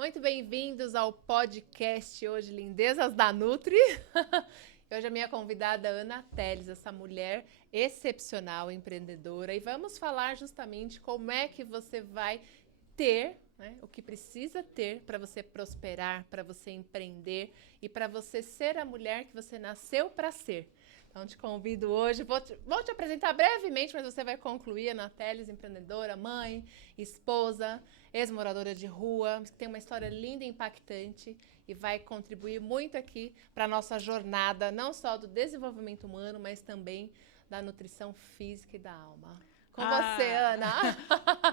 Muito bem-vindos ao podcast hoje Lindezas da Nutri. Hoje a minha convidada é Ana Teles, essa mulher excepcional, empreendedora, e vamos falar justamente como é que você vai ter, né, o que precisa ter para você prosperar, para você empreender e para você ser a mulher que você nasceu para ser. Então, te convido hoje, vou te apresentar brevemente, mas você vai concluir. Ana Teles, empreendedora, mãe, esposa, ex-moradora de rua, que tem uma história linda e impactante e vai contribuir muito aqui para a nossa jornada, não só do desenvolvimento humano, mas também da nutrição física e da alma. Com você, Ana.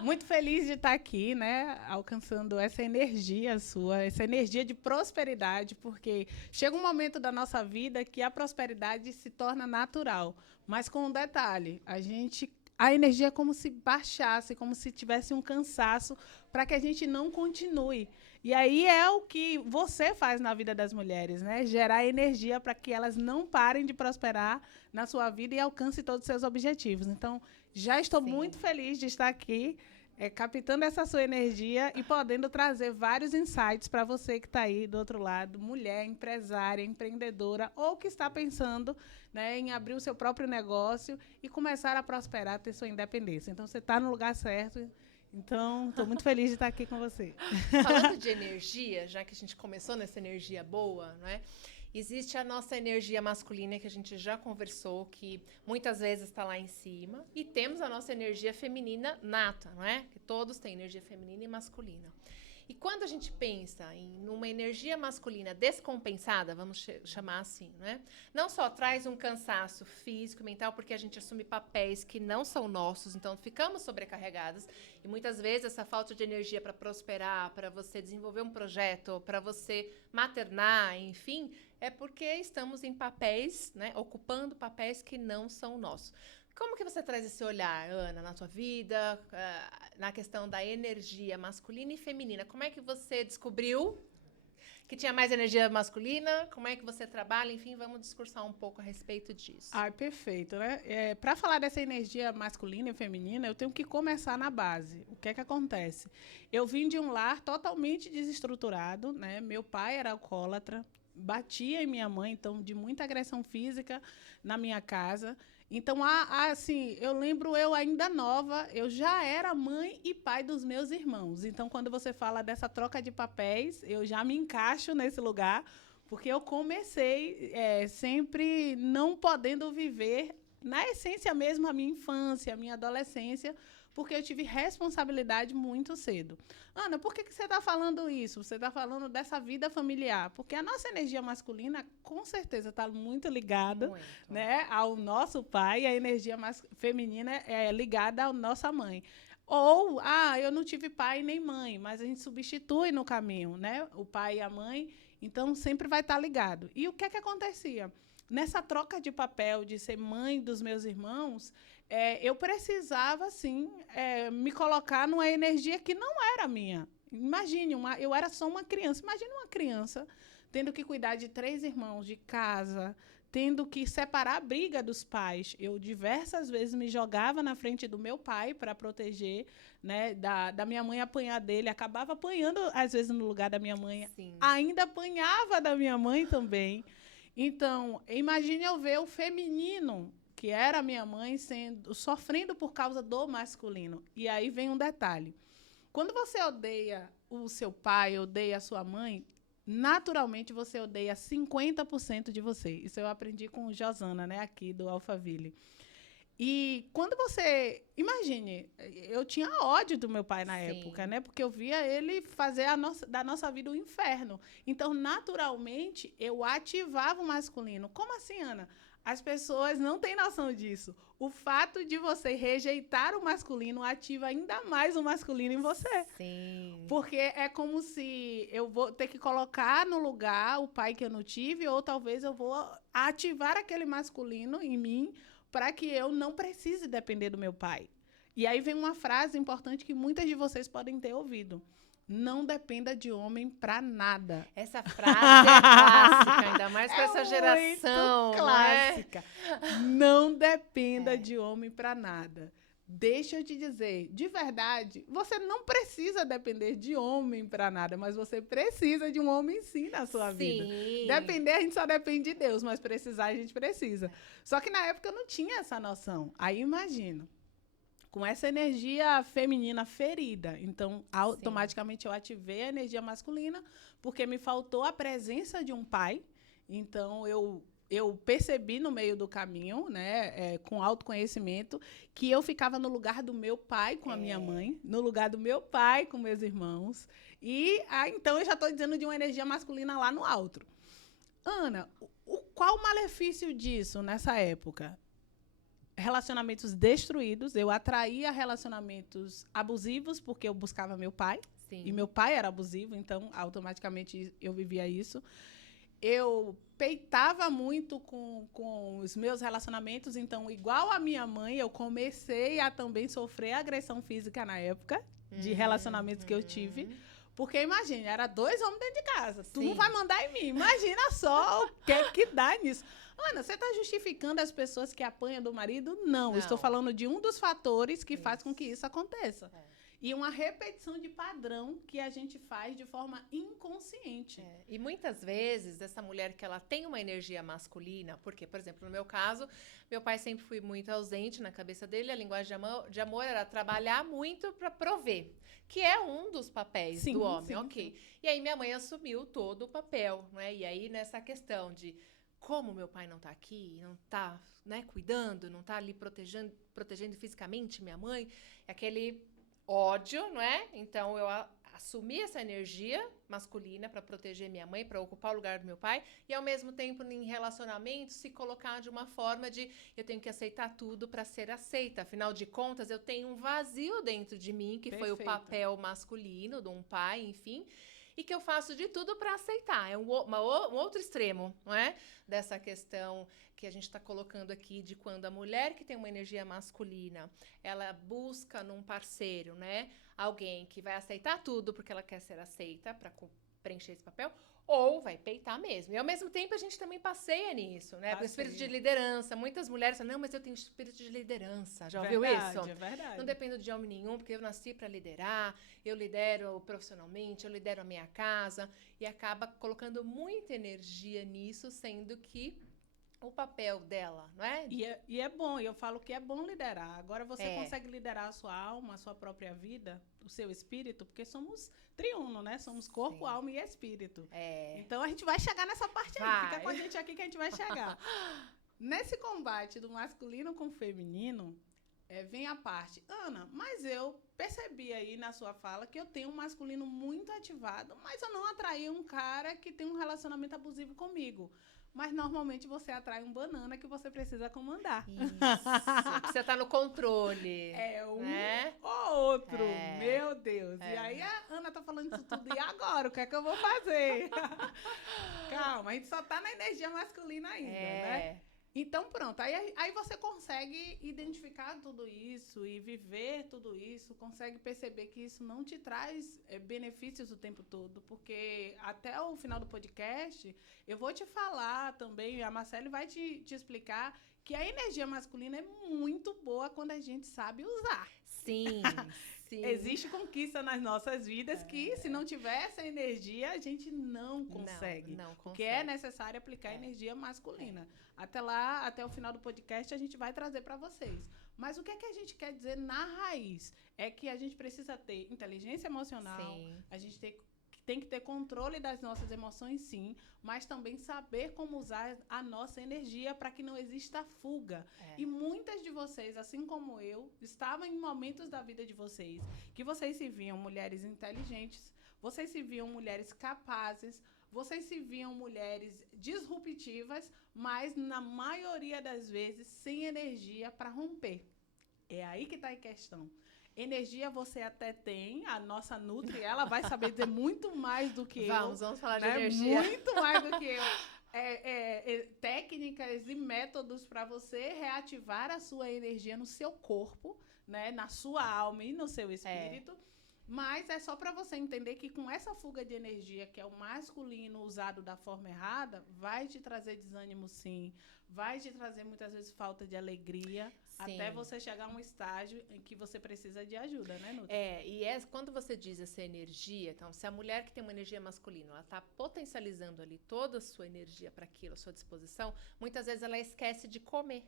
Muito feliz de estar aqui, né, alcançando essa energia sua, essa energia de prosperidade, porque chega um momento da nossa vida que a prosperidade se torna natural, mas com um detalhe, a energia é como se baixasse, como se tivesse um cansaço para que a gente não continue. E aí é o que você faz na vida das mulheres, né? Gerar energia para que elas não parem de prosperar na sua vida e alcancem todos os seus objetivos. Então, já estou muito feliz de estar aqui, captando essa sua energia e podendo trazer vários insights para você que está aí do outro lado, mulher, empresária, empreendedora, ou que está pensando, né, em abrir o seu próprio negócio e começar a prosperar, ter sua independência. Então, você está no lugar certo. Então, estou muito feliz de estar aqui com você. Falando de energia, já que a gente começou nessa energia boa, não é? Existe a nossa energia masculina, que a gente já conversou, que muitas vezes está lá em cima. E temos a nossa energia feminina nata, não é? Que todos têm energia feminina e masculina. E quando a gente pensa em uma energia masculina descompensada, vamos chamar assim, né? Não só traz um cansaço físico e mental, porque a gente assume papéis que não são nossos, então ficamos sobrecarregadas. E muitas vezes essa falta de energia para prosperar, para você desenvolver um projeto, para você maternar, enfim, é porque estamos em papéis, né? Ocupando papéis que não são nossos. Como que você traz esse olhar, Ana, na sua vida, na questão da energia masculina e feminina? Como é que você descobriu que tinha mais energia masculina? Como é que você trabalha? Enfim, vamos discursar um pouco a respeito disso. Ai, perfeito, né? Para falar dessa energia masculina e feminina, eu tenho que começar na base. O que é que acontece? Eu vim de um lar totalmente desestruturado, né? Meu pai era alcoólatra, batia em minha mãe, então, de muita agressão física na minha casa. Então, assim, eu lembro, eu ainda nova, eu já era mãe e pai dos meus irmãos. Então, quando você fala dessa troca de papéis, eu já me encaixo nesse lugar, porque eu comecei sempre não podendo viver, na essência mesmo, a minha infância, a minha adolescência, porque eu tive responsabilidade muito cedo. Ana, por que você está falando isso? Você está falando dessa vida familiar? Porque a nossa energia masculina, com certeza, está muito ligada, né, ao nosso pai, e a energia feminina é ligada à nossa mãe. Ou, eu não tive pai nem mãe, mas a gente substitui no caminho, né? O pai e a mãe, então sempre vai estar ligado. E o que é que acontecia? Nessa troca de papel de ser mãe dos meus irmãos, eu precisava, sim, me colocar numa energia que não era minha. Imagine, eu era só uma criança. Imagine uma criança tendo que cuidar de 3 irmãos, de casa, tendo que separar a briga dos pais. Eu diversas vezes me jogava na frente do meu pai para proteger, né, da minha mãe apanhar dele. Acabava apanhando, às vezes, no lugar da minha mãe. Sim. Ainda apanhava da minha mãe também. Então, imagine eu ver o feminino, que era a minha mãe, sofrendo por causa do masculino. E aí vem um detalhe. Quando você odeia o seu pai, odeia a sua mãe, naturalmente você odeia 50% de você. Isso eu aprendi com Josana, né, aqui do Alphaville. E quando você... Imagine, eu tinha ódio do meu pai na época, né? Porque eu via ele fazer da nossa vida um inferno. Então, naturalmente, eu ativava o masculino. Como assim, Ana? As pessoas não têm noção disso. O fato de você rejeitar o masculino ativa ainda mais o masculino em você. Sim. Porque é como se eu vou ter que colocar no lugar o pai que eu não tive, ou talvez eu vou ativar aquele masculino em mim para que eu não precise depender do meu pai. E aí vem uma frase importante que muitas de vocês podem ter ouvido. Não dependa de homem para nada. Essa frase é clássica, ainda mais para essa geração. Muito clássica. Não dependa de homem para nada. deixa eu te dizer, de verdade, você não precisa depender de homem para nada, mas você precisa de um homem sim na sua vida. Depender, a gente só depende de Deus, mas precisar a gente precisa. Só que na época eu não tinha essa noção. Aí imagina, com essa energia feminina ferida, então automaticamente eu ativei a energia masculina, porque me faltou a presença de um pai. Então eu percebi no meio do caminho, né, com autoconhecimento, que eu ficava no lugar do meu pai com a minha mãe, no lugar do meu pai com meus irmãos. E então eu já estou dizendo de uma energia masculina lá no alto. Ana, qual o malefício disso nessa época? Relacionamentos destruídos. Eu atraía relacionamentos abusivos porque eu buscava meu pai. Sim. E meu pai era abusivo, então automaticamente eu vivia isso. Eu peitava muito com os meus relacionamentos, então, igual a minha mãe, eu comecei a também sofrer agressão física na época de relacionamentos que eu tive. Porque, imagina, era 2 homens dentro de casa. Tu não vai mandar em mim. Imagina só o que dá nisso. Ana, você está justificando as pessoas que apanham do marido? Não. Estou falando de um dos fatores que faz com que isso aconteça. E uma repetição de padrão que a gente faz de forma inconsciente. E muitas vezes, essa mulher que ela tem uma energia masculina, porque, por exemplo, no meu caso, meu pai sempre foi muito ausente na cabeça dele, a linguagem de amor era trabalhar muito para prover, que é um dos papéis do homem, ok. E aí minha mãe assumiu todo o papel, né? E aí nessa questão de como meu pai não tá aqui, não tá, né, cuidando, não tá ali protegendo fisicamente minha mãe, é aquele ódio, não é? Então eu assumi essa energia masculina para proteger minha mãe, para ocupar o lugar do meu pai, e ao mesmo tempo em relacionamento se colocar de uma forma de eu tenho que aceitar tudo para ser aceita. Afinal de contas, eu tenho um vazio dentro de mim que foi o papel masculino de um pai, enfim, e que eu faço de tudo para aceitar. É um outro extremo, não é? Dessa questão que a gente está colocando aqui de quando a mulher que tem uma energia masculina, ela busca num parceiro, né? Alguém que vai aceitar tudo porque ela quer ser aceita para preencher esse papel, ou vai peitar mesmo. E ao mesmo tempo a gente também passeia nisso, né? Porque o espírito de liderança, muitas mulheres falam, não, mas eu tenho espírito de liderança. Já ouviu isso? É verdade. Não dependo de homem nenhum, porque eu nasci para liderar, eu lidero profissionalmente, eu lidero a minha casa, e acaba colocando muita energia nisso, sendo que o papel dela, não é? E é bom, eu falo que é bom liderar. Agora você consegue liderar a sua alma, a sua própria vida, o seu espírito, porque somos triuno, né? Somos corpo, alma e espírito. Então a gente vai chegar nessa parte aí. Fica com a gente aqui que a gente vai chegar. Nesse combate do masculino com o feminino, vem a parte, Ana, mas eu percebi aí na sua fala que eu tenho um masculino muito ativado, mas eu não atraí um cara que tem um relacionamento abusivo comigo. Mas normalmente você atrai um banana que você precisa comandar. Isso, você tá no controle. É um ou outro, meu Deus. E aí a Ana tá falando isso tudo, e agora? O que é que eu vou fazer? Calma, a gente só tá na energia masculina ainda, né? Então, pronto, aí você consegue identificar tudo isso e viver tudo isso, consegue perceber que isso não te traz benefícios o tempo todo, porque até o final do podcast, eu vou te falar também, a Marcele vai te explicar que a energia masculina é muito boa quando a gente sabe usar. Sim, sim. Existe conquista nas nossas vidas que, se não tiver essa energia, a gente não consegue. Não consegue. Porque é necessário aplicar energia masculina. Até lá, até o final do podcast, a gente vai trazer para vocês. Mas o que é que a gente quer dizer na raiz? É que a gente precisa ter inteligência emocional, a gente tem que ter controle das nossas emoções, sim, mas também saber como usar a nossa energia para que não exista fuga. E muitas de vocês, assim como eu, estavam em momentos da vida de vocês que vocês se viam mulheres inteligentes, vocês se viam mulheres capazes, vocês se viam mulheres disruptivas, mas na maioria das vezes sem energia para romper. É aí que está a questão. Energia você até tem, a nossa Nutri, ela vai saber dizer muito mais do que eu. Vamos falar de energia. Muito mais do que eu. Técnicas e métodos para você reativar a sua energia no seu corpo, né, na sua alma e no seu espírito. Mas é só para você entender que com essa fuga de energia, que é o masculino usado da forma errada, vai te trazer desânimo, sim. Vai te trazer, muitas vezes, falta de alegria, até você chegar a um estágio em que você precisa de ajuda, né, Nutri? Quando você diz essa energia, então, se a mulher que tem uma energia masculina, ela está potencializando ali toda a sua energia para aquilo, a sua disposição, muitas vezes ela esquece de comer.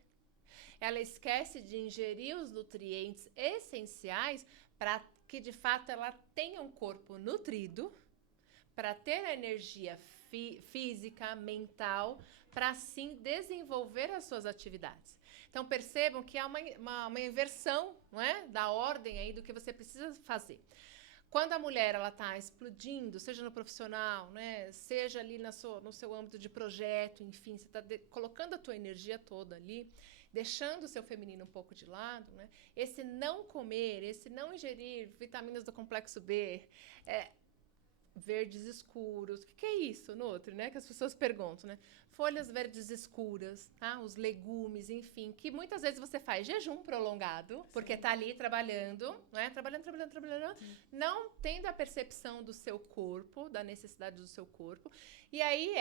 Ela esquece de ingerir os nutrientes essenciais para que, de fato, ela tenha um corpo nutrido, para ter a energia física, mental, para assim desenvolver as suas atividades. Então, percebam que há uma inversão, não é? Da ordem aí do que você precisa fazer. Quando a mulher está explodindo, seja no profissional, né, seja ali no seu âmbito de projeto, enfim, você está colocando a tua energia toda ali, deixando o seu feminino um pouco de lado, né, esse não comer, esse não ingerir vitaminas do complexo B, verdes escuros, o que é isso, Nutri, né, que as pessoas perguntam, né? Folhas verdes escuras, tá? Os legumes, enfim, que muitas vezes você faz jejum prolongado, porque tá ali trabalhando, né? Trabalhando, não tendo a percepção do seu corpo, da necessidade do seu corpo. E aí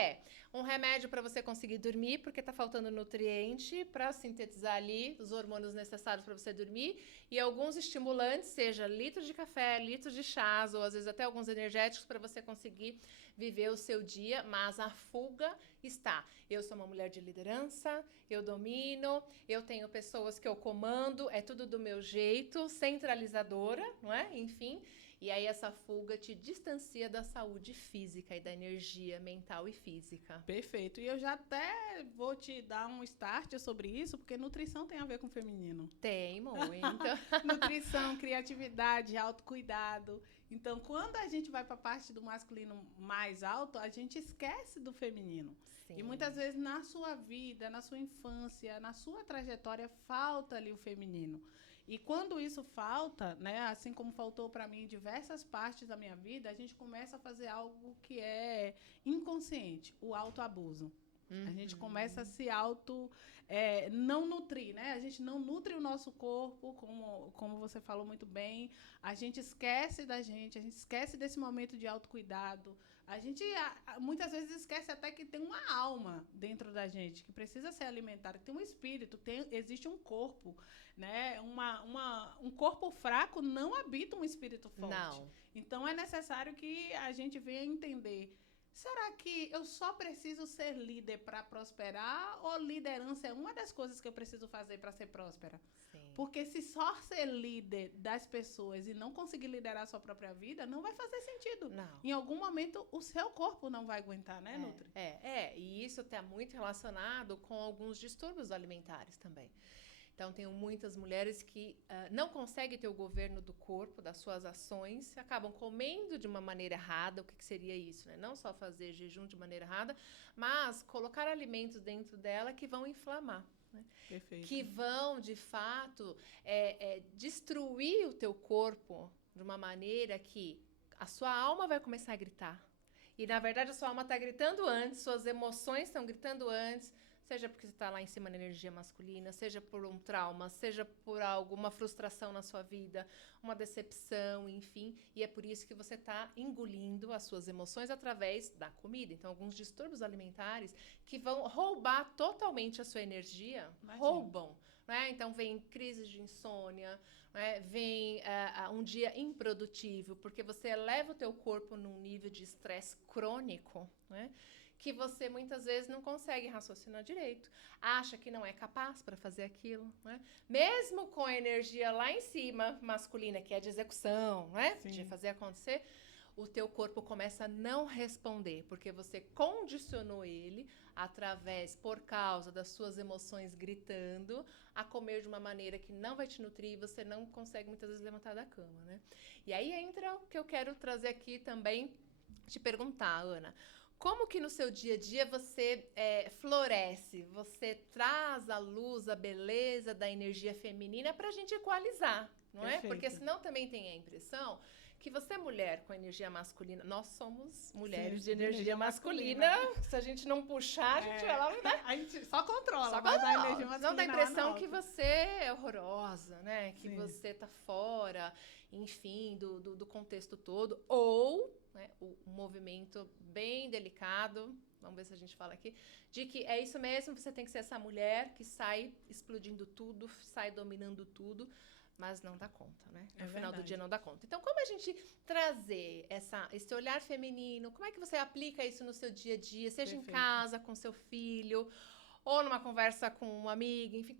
um remédio para você conseguir dormir, porque tá faltando nutriente para sintetizar ali os hormônios necessários para você dormir, e alguns estimulantes, seja litros de café, litros de chás, ou às vezes até alguns energéticos para você conseguir viver o seu dia, mas a fuga está. Eu sou uma mulher de liderança, eu domino, eu tenho pessoas que eu comando, é tudo do meu jeito, centralizadora, não é? Enfim, e aí essa fuga te distancia da saúde física e da energia mental e física. Perfeito. E eu já até vou te dar um start sobre isso, porque nutrição tem a ver com feminino. Tem muito. Nutrição, criatividade, autocuidado. Então, quando a gente vai para a parte do masculino mais alto, a gente esquece do feminino. Sim. E muitas vezes na sua vida, na sua infância, na sua trajetória, falta ali o feminino. E quando isso falta, né, assim como faltou para mim em diversas partes da minha vida, a gente começa a fazer algo que é inconsciente, o autoabuso. A gente começa a se não nutrir, né? A gente não nutre o nosso corpo, como você falou muito bem. A gente esquece da gente, a gente esquece desse momento de autocuidado. A gente muitas vezes esquece até que tem uma alma dentro da gente, que precisa ser alimentada, que tem um espírito, existe um corpo, né? Um corpo fraco não habita um espírito forte. Não. Então, é necessário que a gente venha entender. Será que eu só preciso ser líder para prosperar, ou liderança é uma das coisas que eu preciso fazer para ser próspera? Sim. Porque se só ser líder das pessoas e não conseguir liderar a sua própria vida, não vai fazer sentido. Não. Em algum momento, o seu corpo não vai aguentar, né, Nutri? E isso está muito relacionado com alguns distúrbios alimentares também. Então, tenho muitas mulheres que não conseguem ter o governo do corpo, das suas ações, acabam comendo de uma maneira errada. O que seria isso, né? Não só fazer jejum de maneira errada, mas colocar alimentos dentro dela que vão inflamar. Né? Perfeito. Que vão, de fato, destruir o teu corpo de uma maneira que a sua alma vai começar a gritar. E, na verdade, a sua alma está gritando antes, suas emoções estão gritando antes, seja porque você está lá em cima na energia masculina, seja por um trauma, seja por alguma frustração na sua vida, uma decepção, enfim. E é por isso que você está engolindo as suas emoções através da comida. Então, alguns distúrbios alimentares que vão roubar totalmente a sua energia, roubam. Né? Então, vem crises de insônia, né? Vem um dia improdutivo, porque você eleva o teu corpo num nível de estresse crônico, né? Que você muitas vezes não consegue raciocinar direito, acha que não é capaz para fazer aquilo, né? Mesmo com a energia lá em cima, masculina, que é de execução, né? De fazer acontecer, o teu corpo começa a não responder, porque você condicionou ele por causa das suas emoções gritando, a comer de uma maneira que não vai te nutrir e você não consegue muitas vezes levantar da cama, né? E aí entra o que eu quero trazer aqui também, te perguntar, Ana. Como que no seu dia a dia você floresce, você traz à luz a beleza da energia feminina para a gente equalizar, não é? Porque senão também tem a impressão que você é mulher com energia masculina, nós somos mulheres Sim, de energia masculina. Se a gente não puxar, a gente vai lá, né? A gente só controla, Só mas a controla. energia masculina Não dá a lá impressão no que alto. você é horrorosa, né? Que Sim. você tá fora, enfim, do contexto todo. Ou, né, o movimento bem delicado, vamos ver se a gente fala aqui, de que é isso mesmo, você tem que ser essa mulher que sai explodindo tudo, sai dominando tudo, mas não dá conta, né? No final do verdade. dia não dá conta. Então, como a gente trazer esse olhar feminino, como é que você aplica isso no seu dia a dia, seja em Perfeito. casa, com seu filho, ou numa conversa com uma amiga, enfim,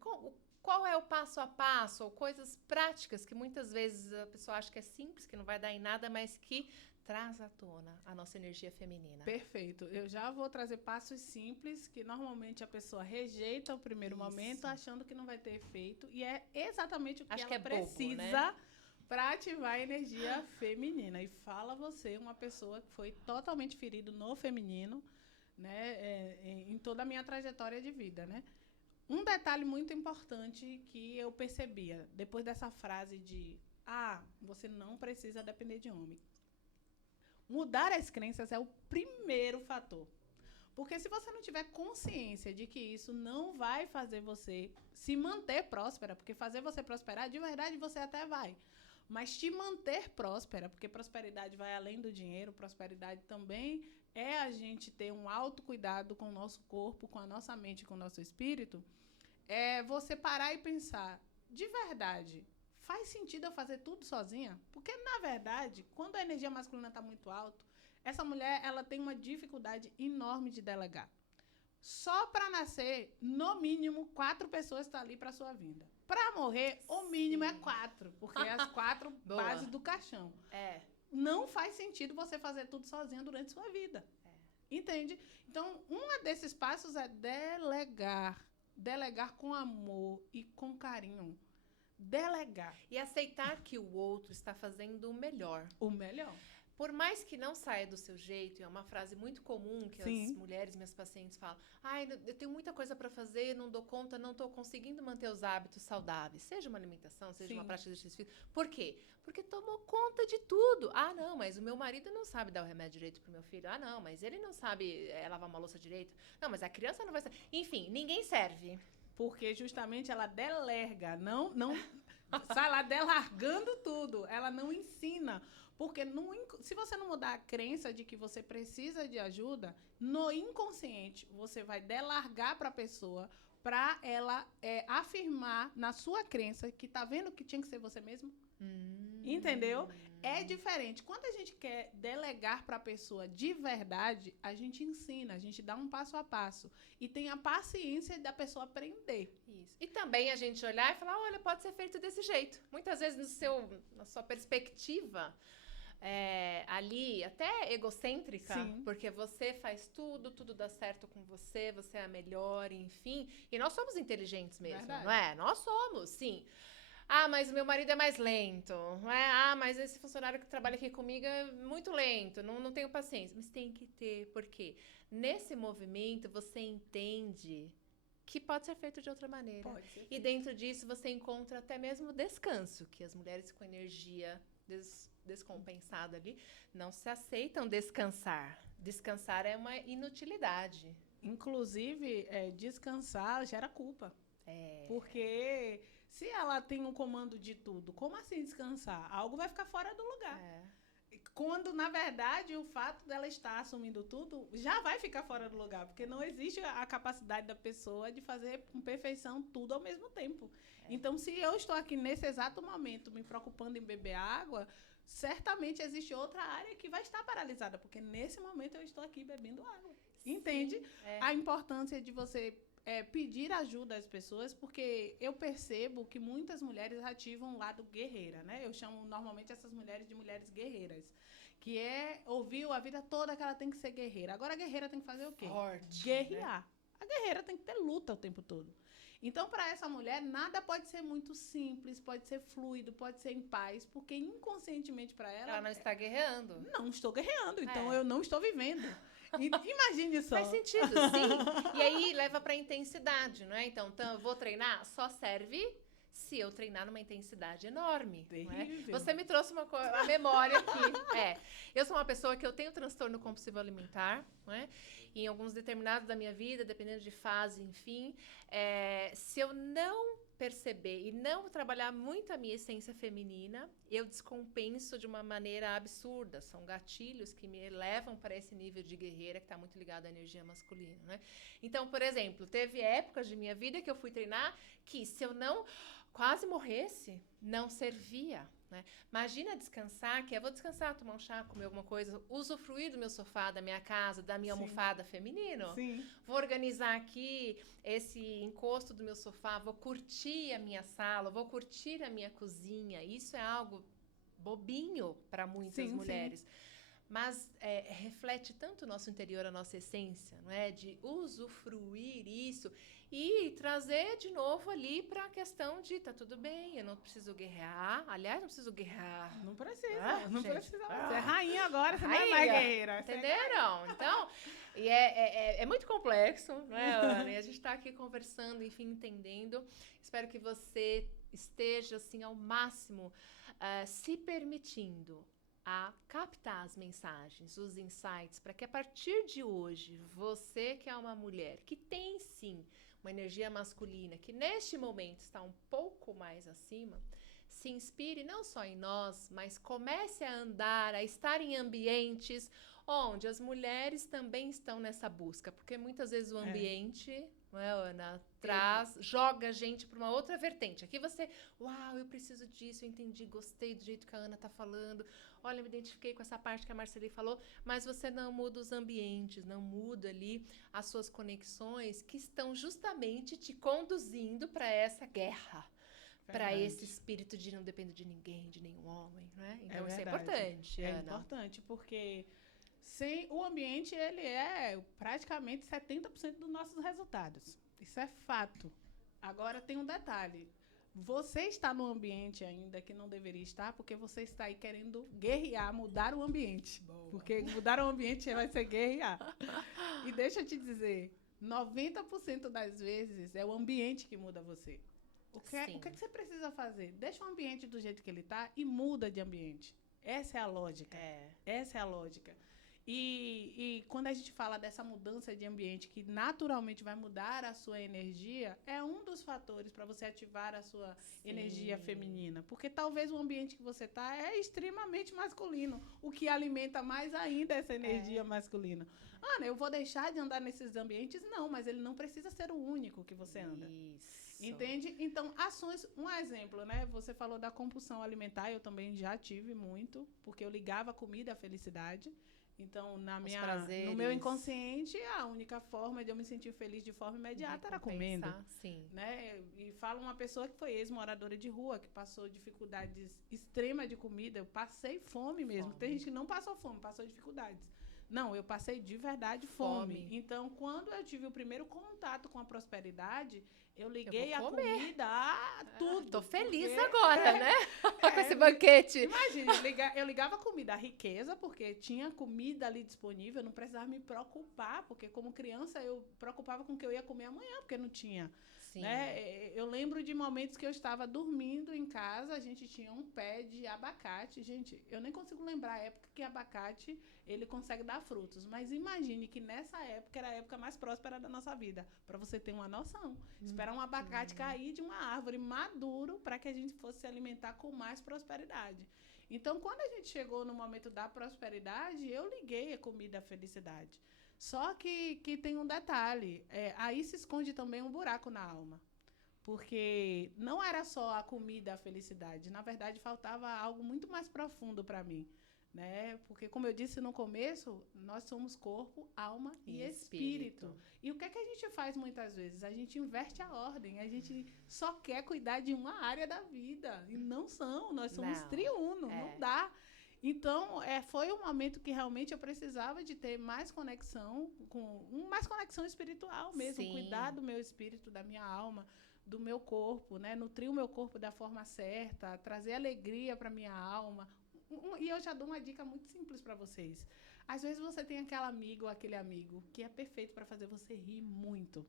qual é o passo a passo, ou coisas práticas que muitas vezes a pessoa acha que é simples, que não vai dar em nada, mas que traz à tona a nossa energia feminina. Perfeito. Eu já vou trazer passos simples que normalmente a pessoa rejeita o primeiro Isso. momento, achando que não vai ter efeito, e é exatamente o que Acho ela que é bobo, precisa né? para ativar a energia feminina. E fala você, uma pessoa que foi totalmente ferido no feminino, né, em toda a minha trajetória de vida, né? Um detalhe muito importante que eu percebia depois dessa frase de você não precisa depender de homem. Mudar as crenças é o primeiro fator. Porque se você não tiver consciência de que isso não vai fazer você se manter próspera, porque fazer você prosperar, de verdade, você até vai. Mas te manter próspera, porque prosperidade vai além do dinheiro, prosperidade também é a gente ter um autocuidado com o nosso corpo, com a nossa mente, com o nosso espírito, é você parar e pensar, de verdade, faz sentido eu fazer tudo sozinha? Porque, na verdade, quando a energia masculina está muito alta, essa mulher ela tem uma dificuldade enorme de delegar. Só para nascer, no mínimo, 4 pessoas estão ali para sua vida. Para morrer, o mínimo é 4, porque é as 4 Boa. bases do caixão. É. Não faz sentido você fazer tudo sozinha durante sua vida. Entende? Então, um desses passos é delegar. Delegar com amor e com carinho. Delegar. E aceitar que o outro está fazendo o melhor. O melhor. Por mais que não saia do seu jeito, é uma frase muito comum que Sim. as mulheres, minhas pacientes falam: ai, eu tenho muita coisa para fazer, não dou conta, não estou conseguindo manter os hábitos saudáveis. Seja uma alimentação, seja uma Sim. prática de exercício físico. Por quê? Porque tomou conta de tudo. Ah, não, mas o meu marido não sabe dar o remédio direito pro meu filho. Ah, não, mas ele não sabe lavar uma louça direito. Não, mas a criança não vai saber. Enfim, ninguém serve. Porque justamente ela delega, não sai lá delargando tudo. Ela não ensina. Porque se você não mudar a crença de que você precisa de ajuda, no inconsciente você vai delargar para a pessoa para ela afirmar na sua crença que tá vendo que tinha que ser você mesmo. Entendeu? É diferente. Quando a gente quer delegar para a pessoa de verdade, a gente ensina, a gente dá um passo a passo. E tem a paciência da pessoa aprender. Isso. E também a gente olhar e falar: olha, pode ser feito desse jeito. Muitas vezes na sua perspectiva ali, até egocêntrica, Sim. porque você faz tudo dá certo com você, você é a melhor, enfim. E nós somos inteligentes mesmo, Verdade. não é? Nós somos, sim. Ah, mas o meu marido é mais lento, não é? Ah, mas esse funcionário que trabalha aqui comigo é muito lento, não tenho paciência. Mas tem que ter, porque nesse movimento você entende que pode ser feito de outra maneira. Pode ser. E dentro disso você encontra até mesmo descanso, que as mulheres com energia descompensada ali não se aceitam descansar. Descansar é uma inutilidade. Inclusive, descansar gera culpa. Porque se ela tem um comando de tudo, como assim descansar? Algo vai ficar fora do lugar. Quando, na verdade, o fato dela estar assumindo tudo já vai ficar fora do lugar, porque não existe a capacidade da pessoa de fazer com perfeição tudo ao mesmo tempo. Então, se eu estou aqui nesse exato momento me preocupando em beber água, certamente existe outra área que vai estar paralisada, porque nesse momento eu estou aqui bebendo água. Entende? A importância de você pedir ajuda às pessoas, porque eu percebo que muitas mulheres ativam o lado guerreira, né? Eu chamo normalmente essas mulheres de mulheres guerreiras, que ouviu a vida toda que ela tem que ser guerreira. Agora a guerreira tem que fazer o quê? Forte, Guerrear. Né? A guerreira tem que ter luta o tempo todo. Então, para essa mulher, nada pode ser muito simples, pode ser fluido, pode ser em paz, porque inconscientemente para ela... Ela não está guerreando. Não estou guerreando, então eu não estou vivendo. Imagine só. Faz sentido, sim. E aí leva pra intensidade, não é? Então, eu vou treinar, só serve se eu treinar numa intensidade enorme. Não é? Terrível. Você me trouxe uma memória aqui. Eu sou uma pessoa que eu tenho transtorno compulsivo alimentar, não é? E em alguns determinados da minha vida, dependendo de fase, enfim, se eu não perceber e não trabalhar muito a minha essência feminina, eu descompenso de uma maneira absurda. São gatilhos que me levam para esse nível de guerreira que está muito ligado à energia masculina, né? Então, por exemplo, teve épocas de minha vida que eu fui treinar que, se eu não quase morresse, não servia, né? Imagina descansar, que eu vou descansar, tomar um chá, comer alguma coisa, usufruir do meu sofá, da minha casa, da minha almofada feminino. Sim. Vou organizar aqui esse encosto do meu sofá, vou curtir a minha sala, vou curtir a minha cozinha. Isso é algo bobinho para muitas mulheres. Mas reflete tanto o nosso interior, a nossa essência, não é? De usufruir isso e trazer de novo ali para a questão de tá tudo bem, eu não preciso guerrear. Aliás, não preciso guerrear. Não precisa, não gente, precisa. Você é rainha agora, você rainha, não é mais guerreira. Entenderam? Então, e é muito complexo, não é, Ana? E a gente está aqui conversando, enfim, entendendo. Espero que você esteja, assim, ao máximo se permitindo a captar as mensagens, os insights, para que a partir de hoje, você que é uma mulher que tem sim uma energia masculina, que neste momento está um pouco mais acima, se inspire não só em nós, mas comece a andar, a estar em ambientes onde as mulheres também estão nessa busca, porque muitas vezes o ambiente, não é, Ana, joga a gente para uma outra vertente. Aqui você, uau, eu preciso disso, eu entendi, gostei do jeito que a Ana está falando, olha, eu me identifiquei com essa parte que a Marceli falou, mas você não muda os ambientes, não muda ali as suas conexões que estão justamente te conduzindo para essa guerra. Para esse espírito de não depender de ninguém, de nenhum homem, né? Então isso é importante, Ana. É importante, porque o ambiente, ele é praticamente 70% dos nossos resultados. Isso é fato. Agora tem um detalhe. Você está num ambiente ainda que não deveria estar, porque você está aí querendo guerrear, mudar o ambiente. Boa. Porque mudar o ambiente vai ser guerrear. E deixa eu te dizer, 90% das vezes é o ambiente que muda você. O que você precisa fazer? Deixa o ambiente do jeito que ele está e muda de ambiente. Essa é a lógica. Essa é a lógica. E quando a gente fala dessa mudança de ambiente que naturalmente vai mudar a sua energia, é um dos fatores para você ativar a sua energia feminina. Porque talvez o ambiente que você está é extremamente masculino, o que alimenta mais ainda essa energia masculina. Ana, eu vou deixar de andar nesses ambientes? Não, mas ele não precisa ser o único que você anda. Isso. Entende? Então, ações, um exemplo, né? Você falou da compulsão alimentar, eu também já tive muito, porque eu ligava a comida à felicidade. Então, no meu inconsciente, a única forma de eu me sentir feliz de forma imediata era comendo. Sim. Né? E fala uma pessoa que foi ex-moradora de rua, que passou dificuldades extremas de comida. Eu passei fome mesmo. Tem gente que não passou fome, passou dificuldades. Não, eu passei de verdade fome. Então, quando eu tive o primeiro contato com a prosperidade, eu liguei a comida a tudo. Tô feliz agora, né? Com esse banquete. Imagina, eu ligava a comida à riqueza, porque tinha comida ali disponível, eu não precisava me preocupar, porque como criança eu preocupava com o que eu ia comer amanhã, porque não tinha. Sim. Né? Eu lembro de momentos que eu estava dormindo em casa, a gente tinha um pé de abacate. Gente, eu nem consigo lembrar a época que abacate ele consegue dar frutos, mas imagine que nessa época era a época mais próspera da nossa vida, para você ter uma noção. Esperar um abacate cair de uma árvore maduro para que a gente fosse se alimentar com mais prosperidade. Então, quando a gente chegou no momento da prosperidade, eu liguei a comida à felicidade. Só que tem um detalhe, aí se esconde também um buraco na alma. Porque não era só a comida a felicidade, na verdade faltava algo muito mais profundo para mim. Né? Porque, como eu disse no começo, nós somos corpo, alma e espírito. E o que é que a gente faz muitas vezes? A gente inverte a ordem, a gente só quer cuidar de uma área da vida. E nós somos triuno, não dá. Então, foi um momento que realmente eu precisava de ter mais conexão, mais conexão espiritual mesmo, cuidar do meu espírito, da minha alma, do meu corpo, né? Nutrir o meu corpo da forma certa, trazer alegria para minha alma. E eu já dou uma dica muito simples para vocês. Às vezes você tem aquele amigo que é perfeito para fazer você rir muito.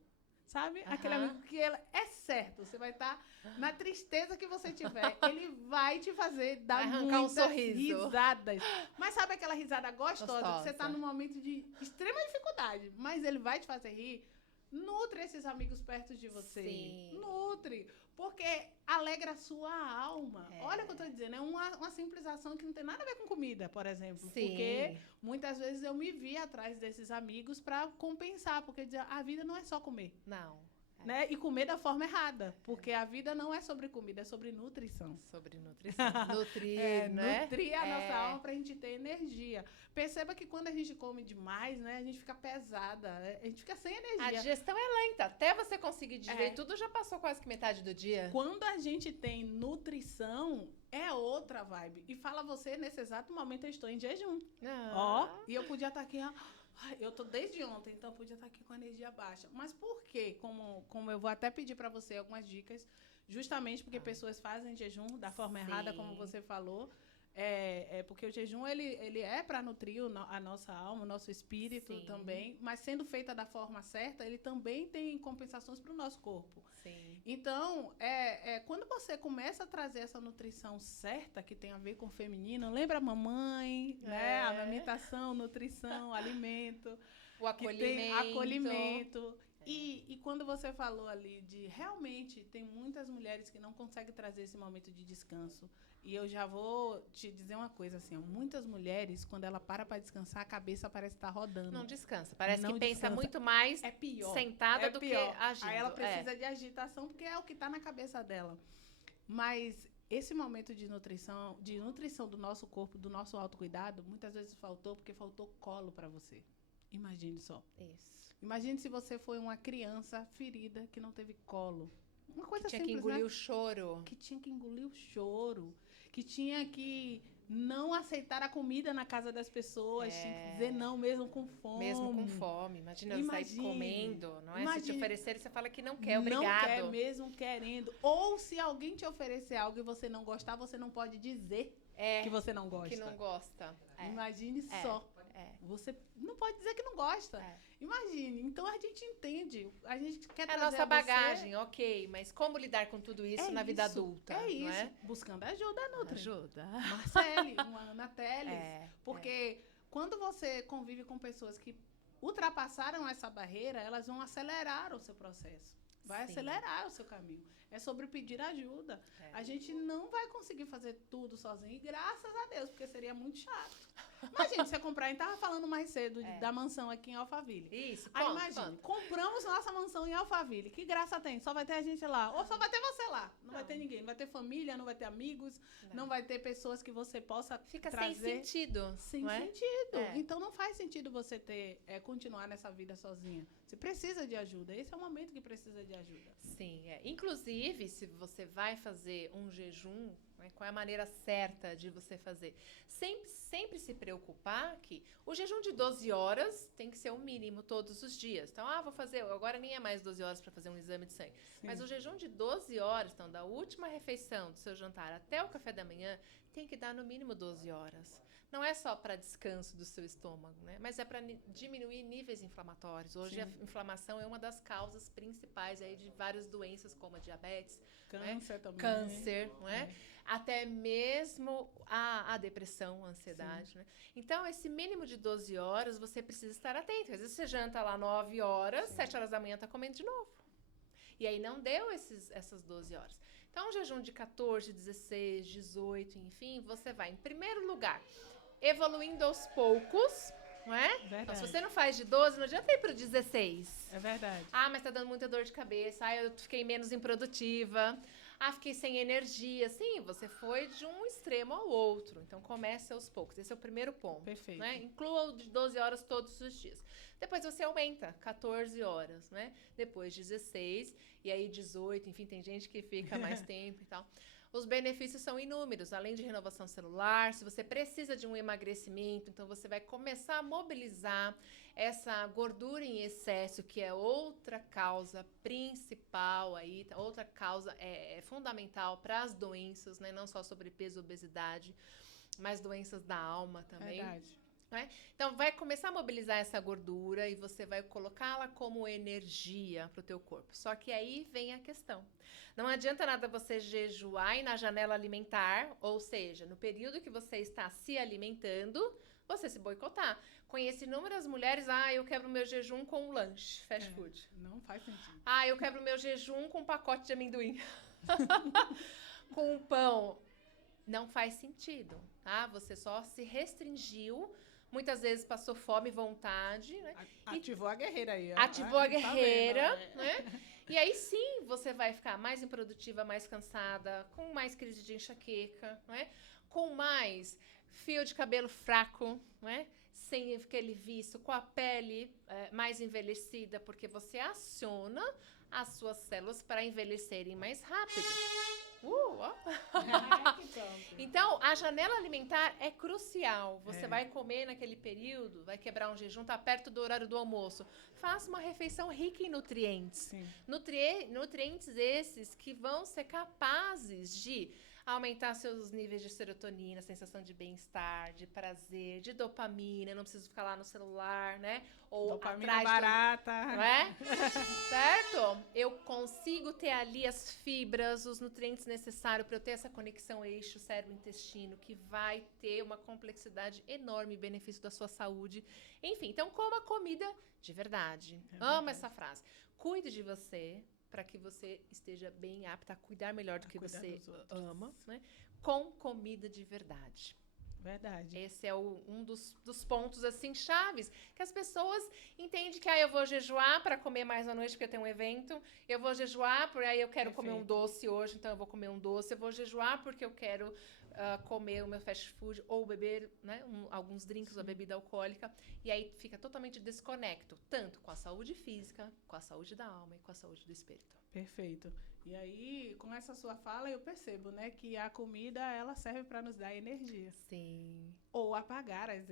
Sabe? Aquele amigo que é certo. Você vai estar na tristeza que você tiver. Ele vai te fazer dar arrancar muitas um sorriso. risadas. Mas sabe aquela risada gostosa? Que você tá Gostosa. num momento de extrema dificuldade. Mas ele vai te fazer rir. Nutre esses amigos perto de você. Sim. Nutre. Porque alegra a sua alma. É. Olha o que eu tô dizendo. É uma simples ação que não tem nada a ver com comida, por exemplo. Sim. Porque muitas vezes eu me vi atrás desses amigos para compensar. Porque dizer, a vida não é só comer. Não. Né? E comer da forma errada. Porque a vida não é sobre comida, é sobre nutrição. Sobre nutrição. Nutrir, né? Nutrir a nossa alma pra gente ter energia. Perceba que quando a gente come demais, né? A gente fica pesada. A gente fica sem A energia. digestão é lenta. Até você conseguir digerir tudo, já passou quase que metade do dia. Quando a gente tem nutrição, é outra vibe. E fala você, nesse exato momento eu estou em jejum. Ó, e eu podia estar aqui, ó. Ai, eu tô desde ontem, então eu podia estar aqui com a energia baixa. Mas por quê? Como eu vou até pedir para você algumas dicas, justamente porque pessoas fazem jejum da forma errada, como você falou. Porque o jejum, ele é para nutrir a nossa alma, o nosso espírito também, mas sendo feita da forma certa, ele também tem compensações para o nosso corpo. Sim. Então, quando você começa a trazer essa nutrição certa, que tem a ver com o feminino, lembra a mamãe, né? A amamentação, nutrição, alimento. O acolhimento. Acolhimento. E quando você falou ali de realmente tem muitas mulheres que não conseguem trazer esse momento de descanso. E eu já vou te dizer uma coisa assim, ó, muitas mulheres, quando ela para descansar, a cabeça parece estar rodando. Não descansa. Parece Não que pensa descansa. muito mais Pior. sentada do pior. que agindo. Aí ela precisa de agitação, porque é o que está na cabeça dela. Mas esse momento de nutrição do nosso corpo, do nosso autocuidado, muitas vezes faltou porque faltou colo para você. Imagine só. Isso. Imagine se você foi uma criança ferida que não teve colo. Uma coisa que tinha simples, que engolir né? o choro. Que tinha que engolir o choro. Que tinha que não aceitar a comida na casa das pessoas. Tinha que dizer não mesmo com fome. Mesmo com fome. Imagina sair comendo, não é? Se te oferecer, você fala que não quer, obrigado. Não quer mesmo querendo. Ou se alguém te oferecer algo e você não gostar, você não pode dizer que você não gosta. Que não gosta. Imagine só. Você não pode dizer que não gosta. Imagine. Então a gente entende. A gente quer trazer a nossa bagagem, ok. Mas como lidar com tudo isso na vida adulta? É isso. Não é? Buscando ajuda, Nutri. Ajuda. Marcele, uma Ana Teles. Porque quando você convive com pessoas que ultrapassaram essa barreira, elas vão acelerar o seu processo. Vai acelerar o seu caminho. É sobre pedir ajuda. A gente não vai conseguir fazer tudo sozinho. E graças a Deus, porque seria muito chato. Imagina, você comprar, a gente estava falando mais cedo da mansão aqui em Alphaville. Isso, aí imagina, compramos nossa mansão em Alphaville. Que graça tem? Só vai ter a gente lá. Ou só vai ter você lá. Não vai ter ninguém. Não vai ter família, não vai ter amigos, não vai ter pessoas que você possa trazer. Sem sentido. Sem sentido. Então não faz sentido você continuar nessa vida sozinha. Você precisa de ajuda. Esse é o momento que precisa de ajuda. Sim, Inclusive, se você vai fazer um jejum, qual é a maneira certa de você fazer? Sempre se preocupar que o jejum de 12 horas tem que ser o mínimo todos os dias. Então, vou fazer, agora nem é mais 12 horas para fazer um exame de sangue. Sim. Mas o jejum de 12 horas, então, da última refeição do seu jantar até o café da manhã, tem que dar no mínimo 12 horas. Não é só para descanso do seu estômago, né? Mas é para diminuir níveis inflamatórios. Hoje a inflamação é uma das causas principais aí de várias doenças, como a diabetes, câncer também. Câncer, não é? Até mesmo a depressão, a ansiedade, né? Então, esse mínimo de 12 horas, você precisa estar atento. Às vezes você janta lá 9 horas, 7 horas da manhã tá comendo de novo. E aí não deu essas 12 horas. Então, um jejum de 14, 16, 18, enfim, você vai, em primeiro lugar, evoluindo aos poucos, não é? Verdade. Então, se você não faz de 12, não adianta ir pro 16. É verdade. Mas tá dando muita dor de cabeça. Eu fiquei menos improdutiva. Fiquei sem energia. Sim, você foi de um extremo ao outro. Então, comece aos poucos. Esse é o primeiro ponto. Perfeito. Né? Inclua o de 12 horas todos os dias. Depois você aumenta, 14 horas, né? Depois 16, e aí 18. Enfim, tem gente que fica mais tempo e tal. Os benefícios são inúmeros, além de renovação celular. Se você precisa de um emagrecimento, então você vai começar a mobilizar essa gordura em excesso, que é outra causa principal aí, outra causa fundamental para as doenças, né? Não só sobrepeso, obesidade, mas doenças da alma também. Verdade. né? Então, vai começar a mobilizar essa gordura e você vai colocá-la como energia para o teu corpo. Só que aí vem a questão. Não adianta nada você jejuar e na janela alimentar, ou seja, no período que você está se alimentando, você se boicotar. Conheço inúmeras mulheres, eu quebro meu jejum com um lanche, fast food. Não faz sentido. Eu quebro meu jejum com um pacote de amendoim. Com um pão. Não faz sentido, tá? Você só se restringiu, muitas vezes passou fome e vontade, né? Ativou a guerreira aí. Ativou a guerreira, tá vendo, né? E aí sim, você vai ficar mais improdutiva, mais cansada, com mais crise de enxaqueca, né? Com mais fio de cabelo fraco, né? Sem aquele vício, com a pele mais envelhecida, porque você aciona as suas células para envelhecerem mais rápido. Ó. Então, a janela alimentar é crucial. Você vai comer naquele período, vai quebrar um jejum, tá perto do horário do almoço. Faça uma refeição rica em nutrientes. Nutrientes esses que vão ser capazes de aumentar seus níveis de serotonina, sensação de bem-estar, de prazer, de dopamina. Não preciso ficar lá no celular, né? Ou dopamina atrás barata. Não é? Certo? Eu consigo ter ali as fibras, os nutrientes necessários para eu ter essa conexão eixo cérebro-intestino, que vai ter uma complexidade enorme, benefício da sua saúde. Enfim, então coma comida de verdade. Amo essa frase. Cuide de você, para que você esteja bem apta a cuidar melhor do que você ama, né? Com comida de verdade. Verdade. Esse é um dos pontos, assim, chaves, que as pessoas entendem que, eu vou jejuar para comer mais à noite porque tem um evento, eu vou jejuar porque aí eu quero comer um doce hoje, então eu vou comer um doce, eu vou jejuar porque eu quero comer o meu fast food ou beber, né, alguns drinks ou bebida alcoólica, e aí fica totalmente desconecto, tanto com a saúde física, com a saúde da alma e com a saúde do espírito. Perfeito. E aí, com essa sua fala, eu percebo, né, que a comida, ela serve para nos dar energia. Sim. Ou apagar as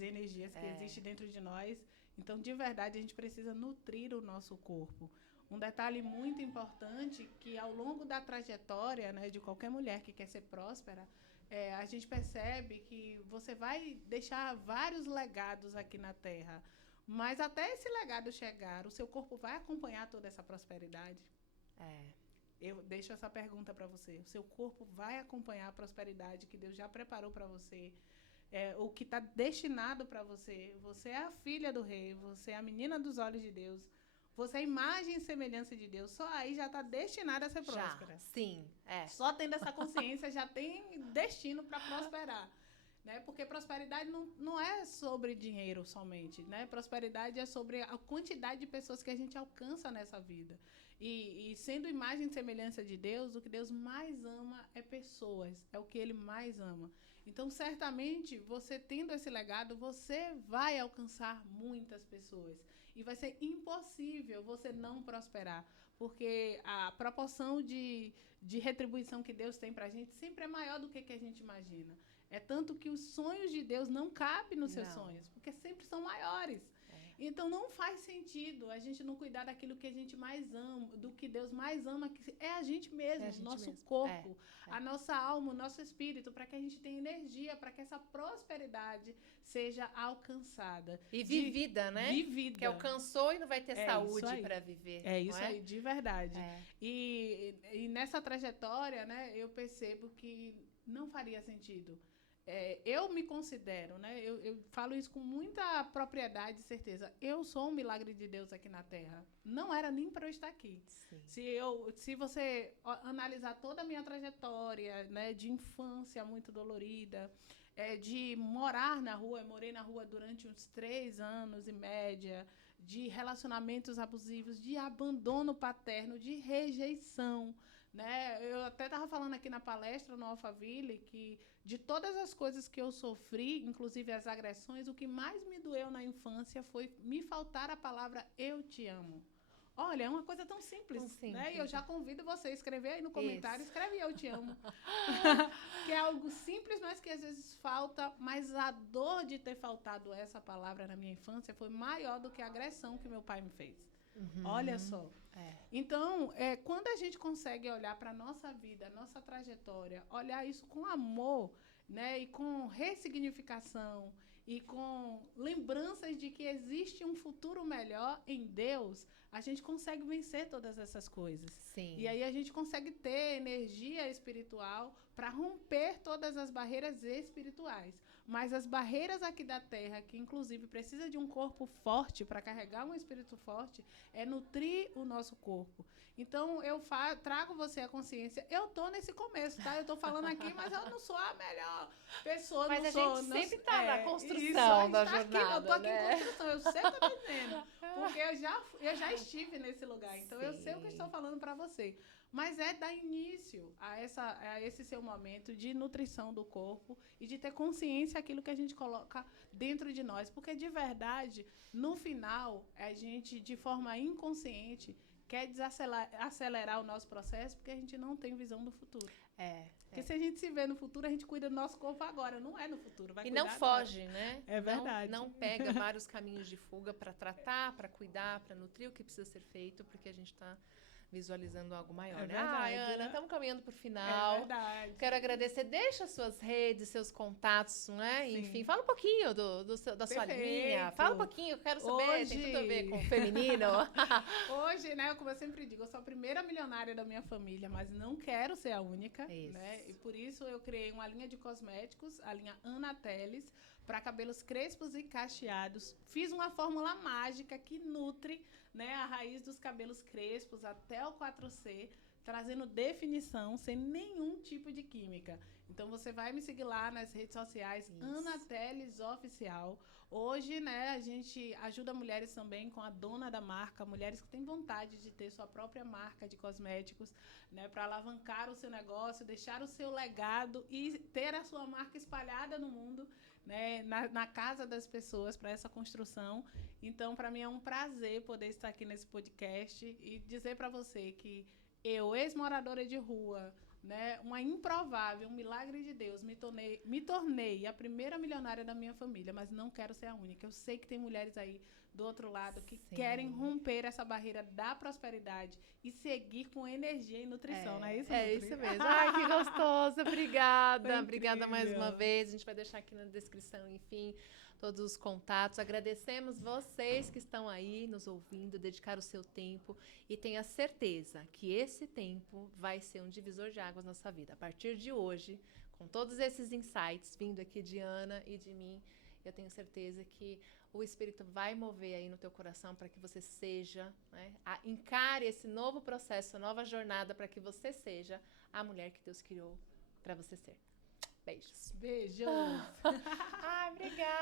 energias que existem dentro de nós. Então, de verdade, a gente precisa nutrir o nosso corpo. Um detalhe muito importante, que ao longo da trajetória, né, de qualquer mulher que quer ser próspera, a gente percebe que você vai deixar vários legados aqui na Terra. Mas até esse legado chegar, o seu corpo vai acompanhar toda essa prosperidade? Eu deixo essa pergunta para você. O seu corpo vai acompanhar a prosperidade que Deus já preparou para você? O que está destinado para você? Você é a filha do rei, você é a menina dos olhos de Deus. Você é imagem e semelhança de Deus. Só aí já está destinada a ser próspera. Sim, Só tendo essa consciência já tem destino para prosperar. Né? Porque prosperidade não é sobre dinheiro somente. Né? Prosperidade é sobre a quantidade de pessoas que a gente alcança nessa vida. E sendo imagem e semelhança de Deus, o que Deus mais ama é pessoas. É o que Ele mais ama. Então, certamente, você tendo esse legado, você vai alcançar muitas pessoas. E vai ser impossível você não prosperar, porque a proporção de retribuição que Deus tem para a gente sempre é maior do que a gente imagina. É tanto que os sonhos de Deus não cabem nos seus sonhos, porque sempre são maiores. Então, não faz sentido a gente não cuidar daquilo que a gente mais ama, do que Deus mais ama, que é a gente mesmo, o nosso corpo, a nossa alma, o nosso espírito, para que a gente tenha energia, para que essa prosperidade seja alcançada. E vivida, né? Vivida. Que alcançou e não vai ter saúde para viver. É isso aí, de verdade. E nessa trajetória, né, eu percebo que não faria sentido. Eu me considero, né? Eu falo isso com muita propriedade e certeza. Eu sou um milagre de Deus aqui na Terra. Não era nem para eu estar aqui. Se você analisar toda a minha trajetória, né, de infância muito dolorida, de morar na rua, eu morei na rua durante uns 3 anos em média, de relacionamentos abusivos, de abandono paterno, de rejeição. Né? Eu até estava falando aqui na palestra no Alphaville que de todas as coisas que eu sofri, inclusive as agressões, o que mais me doeu na infância foi me faltar a palavra eu te amo. Olha, é uma coisa tão simples, né? E eu já convido você a escrever aí no comentário, escreve eu te amo. Que é algo simples, mas que às vezes falta, mas a dor de ter faltado essa palavra na minha infância foi maior do que a agressão que meu pai me fez. Olha só. Então, quando a gente consegue olhar para a nossa vida, a nossa trajetória, olhar isso com amor, né, e com ressignificação, e com lembranças de que existe um futuro melhor em Deus, a gente consegue vencer todas essas coisas. Sim. E aí a gente consegue ter energia espiritual para romper todas as barreiras espirituais. Mas as barreiras aqui da Terra, que inclusive precisa de um corpo forte para carregar um espírito forte, é nutrir o nosso corpo. Então, eu trago você a consciência. Eu tô nesse começo, tá? Eu tô falando aqui, mas eu não sou a melhor pessoa. Mas não a sou, gente não, sempre tá na construção isso, da tá jornada, aqui, eu tô aqui né? em construção, eu sei o que eu tô dizendo. Porque eu já estive nesse lugar, então eu sei o que eu estou falando para você. Mas é dar início a esse seu momento de nutrição do corpo e de ter consciência daquilo que a gente coloca dentro de nós. Porque, de verdade, no final, a gente, de forma inconsciente, quer acelerar o nosso processo porque a gente não tem visão do futuro. Porque se a gente se vê no futuro, a gente cuida do nosso corpo agora, não é no futuro. Vai E cuidar não foge, agora. né? É verdade. Não pega vários caminhos de fuga para tratar, para cuidar, para nutrir o que precisa ser feito, porque a gente está visualizando algo maior, né? Verdade, Ana, né? estamos caminhando para o final. É verdade. Quero agradecer. Deixa suas redes, seus contatos, né? Sim. Enfim, fala um pouquinho da sua linha. Fala um pouquinho, eu quero saber. Tem tudo a ver com o feminino. Hoje, né, como eu sempre digo, eu sou a primeira milionária da minha família, mas não quero ser a única, Isso. né? E por isso eu criei uma linha de cosméticos, a linha Ana Teles, para cabelos crespos e cacheados. Fiz uma fórmula mágica que nutre, né, a raiz dos cabelos crespos até o 4C, trazendo definição sem nenhum tipo de química. Então você vai me seguir lá nas redes sociais, Isso. Ana Teles Oficial. Hoje, né, a gente ajuda mulheres também com a dona da marca, mulheres que têm vontade de ter sua própria marca de cosméticos, né, para alavancar o seu negócio, deixar o seu legado e ter a sua marca espalhada no mundo, né, na casa das pessoas para essa construção. Então, para mim é um prazer poder estar aqui nesse podcast e dizer para você que eu, ex-moradora de rua, né, uma improvável, um milagre de Deus, me tornei a primeira milionária da minha família, mas não quero ser a única. Eu sei que tem mulheres aí do outro lado que Sim. querem romper essa barreira da prosperidade e seguir com energia e nutrição, não é isso, É Nutri? isso mesmo. Ai, que gostoso. Obrigada. Foi Obrigada mais incrível. uma vez. A gente vai deixar aqui na descrição, enfim, todos os contatos. Agradecemos vocês que estão aí nos ouvindo, dedicar o seu tempo e tenha certeza que esse tempo vai ser um divisor de águas na sua vida. A partir de hoje, com todos esses insights vindo aqui de Ana e de mim, eu tenho certeza que o Espírito vai mover aí no teu coração para que você seja, né, encare esse novo processo, nova jornada para que você seja a mulher que Deus criou para você ser. Beijos. Beijos. Ai, obrigada.